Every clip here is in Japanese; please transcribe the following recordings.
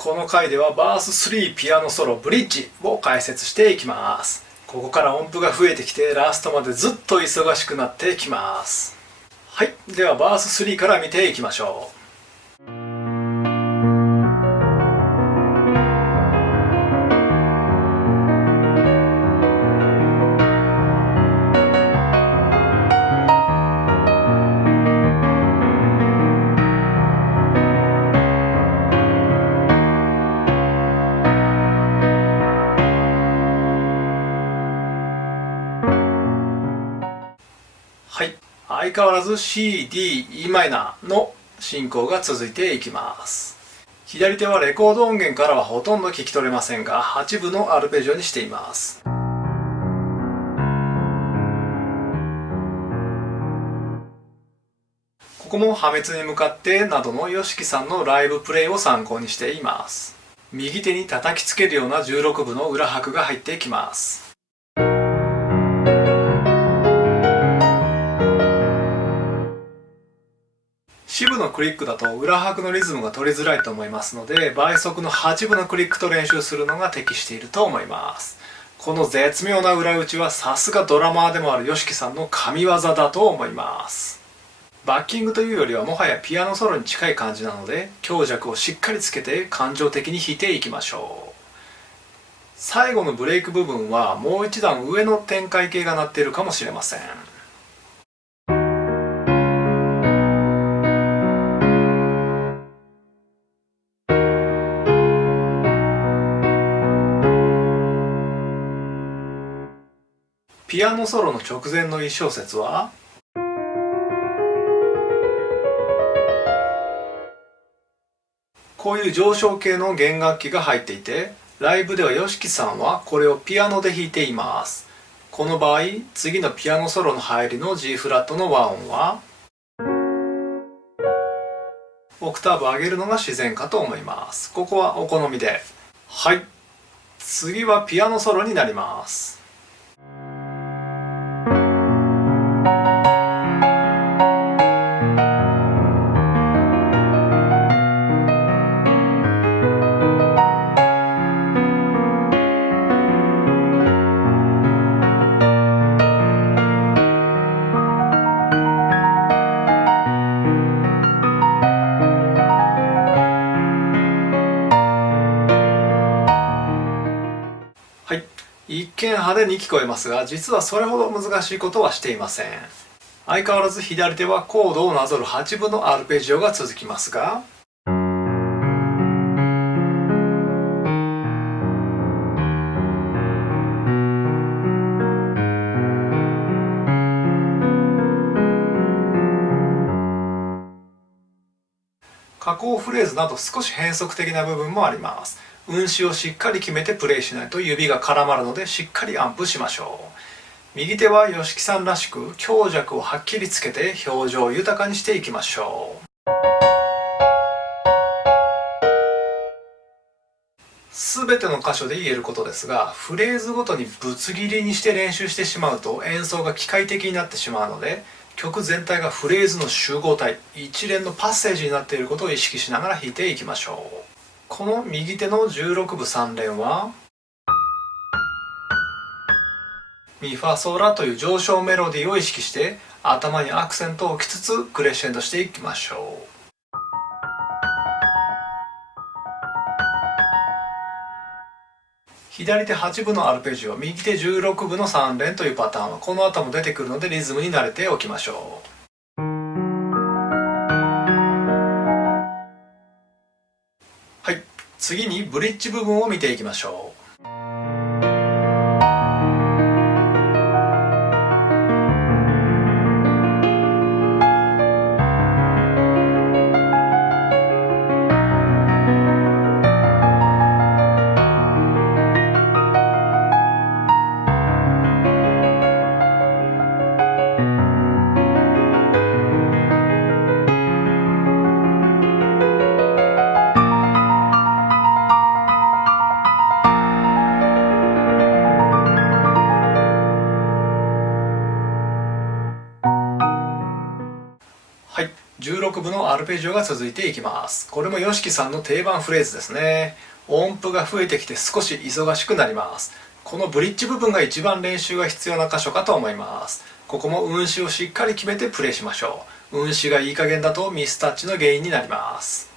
この回ではバース3ピアノソロブリッジを解説していきます。ここから音符が増えてきてラストまでずっと忙しくなってきます。はい、ではバース3から見ていきましょう。はい、相変わらず C、D、Em の進行が続いていきます。左手はレコード音源からはほとんど聞き取れませんが、8分のアルペジオにしています。ここも破滅に向かってなどの YOSHIKI さんのライブプレイを参考にしています。右手に叩きつけるような16分の裏拍が入ってきます。四分のクリックだと裏拍のリズムが取りづらいと思いますので、倍速の8分のクリックと練習するのが適していると思います。この絶妙な裏打ちはさすがドラマーでもある YOSHIKI さんの神業だと思います。バッキングというよりはもはやピアノソロに近い感じなので、強弱をしっかりつけて感情的に弾いていきましょう。最後のブレイク部分はもう一段上の展開系が鳴っているかもしれません。ピアノソロの直前の1小節はこういう上昇系の弦楽器が入っていて、ライブでは YOSHIKI さんはこれをピアノで弾いています。この場合、次のピアノソロの入りの G フラットの和音はオクターブ上げるのが自然かと思います。ここはお好みで。はい、次はピアノソロになります。はい、一見派手に聞こえますが、実はそれほど難しいことはしていません。相変わらず左手はコードをなぞる8分のアルペジオが続きますが、下降フレーズなど少し変則的な部分もあります。運指をしっかり決めてプレイしないと指が絡まるので、しっかりアンプしましょう。右手は YOSHIKI さんらしく強弱をはっきりつけて表情を豊かにしていきましょう。全ての箇所で言えることですが、フレーズごとにぶつ切りにして練習してしまうと演奏が機械的になってしまうので、曲全体がフレーズの集合体、一連のパッセージになっていることを意識しながら弾いていきましょう。この右手の16分3連はミファソラという上昇メロディーを意識して頭にアクセントを置きつつクレッシェンドしていきましょう。左手8分のアルペジオ、右手16分の3連というパターンはこの後も出てくるのでリズムに慣れておきましょう。はい、次にブリッジ部分を見ていきましょう。16分のアルペジオが続いていきます。これも YOSHIKI さんの定番フレーズですね。音符が増えてきて少し忙しくなります。このブリッジ部分が一番練習が必要な箇所かと思います。ここも運指をしっかり決めてプレイしましょう。運指がいい加減だとミスタッチの原因になります。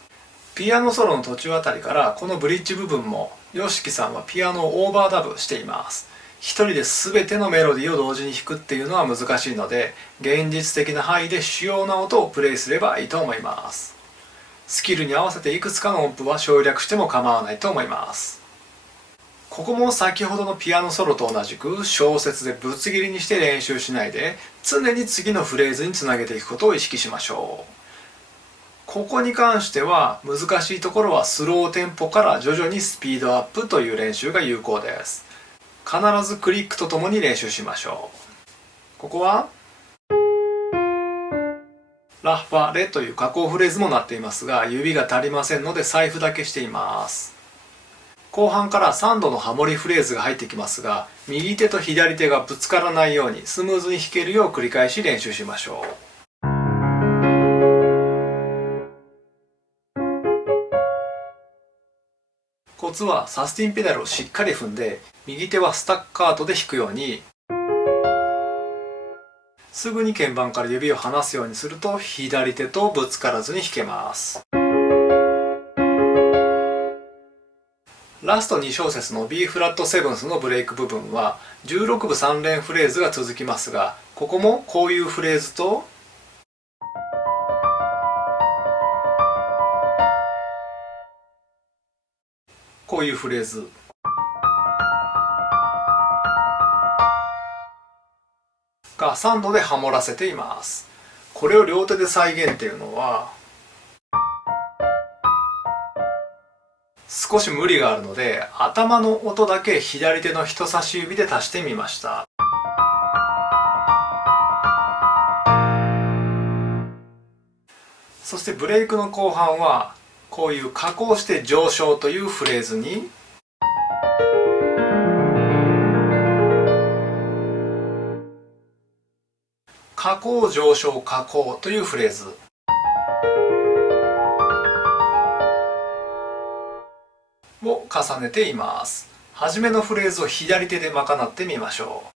ピアノソロの途中あたりからこのブリッジ部分も YOSHIKI さんはピアノをオーバーダブしています。一人で全てのメロディーを同時に弾くっていうのは難しいので、現実的な範囲で主要な音をプレイすればいいと思います。スキルに合わせていくつかの音符は省略しても構わないと思います。ここも先ほどのピアノソロと同じく小節でぶつ切りにして練習しないで、常に次のフレーズにつなげていくことを意識しましょう。ここに関しては難しいところはスローテンポから徐々にスピードアップという練習が有効です。必ずクリックとともに練習しましょう。ここはラファレという加工フレーズもなっていますが、指が足りませんので財布だけしています。後半から3度のハモリフレーズが入ってきますが、右手と左手がぶつからないようにスムーズに弾けるよう繰り返し練習しましょう。コツはサスティンペダルをしっかり踏んで、右手はスタッカートで弾くように、すぐに鍵盤から指を離すようにすると左手とぶつからずに弾けます。ラスト2小節の B フラットセブンスのブレイク部分は16分3連フレーズが続きますが、ここもこういうフレーズとこういうフレーズが3度でハモらせています。これを両手で再現っていうのは少し無理があるので、頭の音だけ左手の人差し指で足してみました。そしてブレイクの後半はこういう加工して上昇というフレーズに加工上昇加工というフレーズを重ねています。初めのフレーズを左手で賄ってみましょう。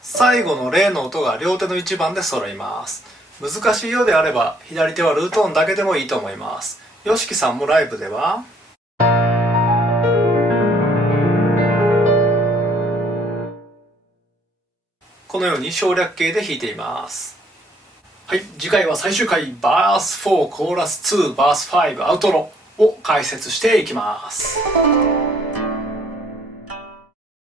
最後のレの音が両手の1番で揃います。難しいようであれば左手はルート音だけでもいいと思います。YOSHIKIさんもライブではこのように省略形で弾いています。はい、次回は最終回バース4コーラス2バース5アウトロを解説していきます。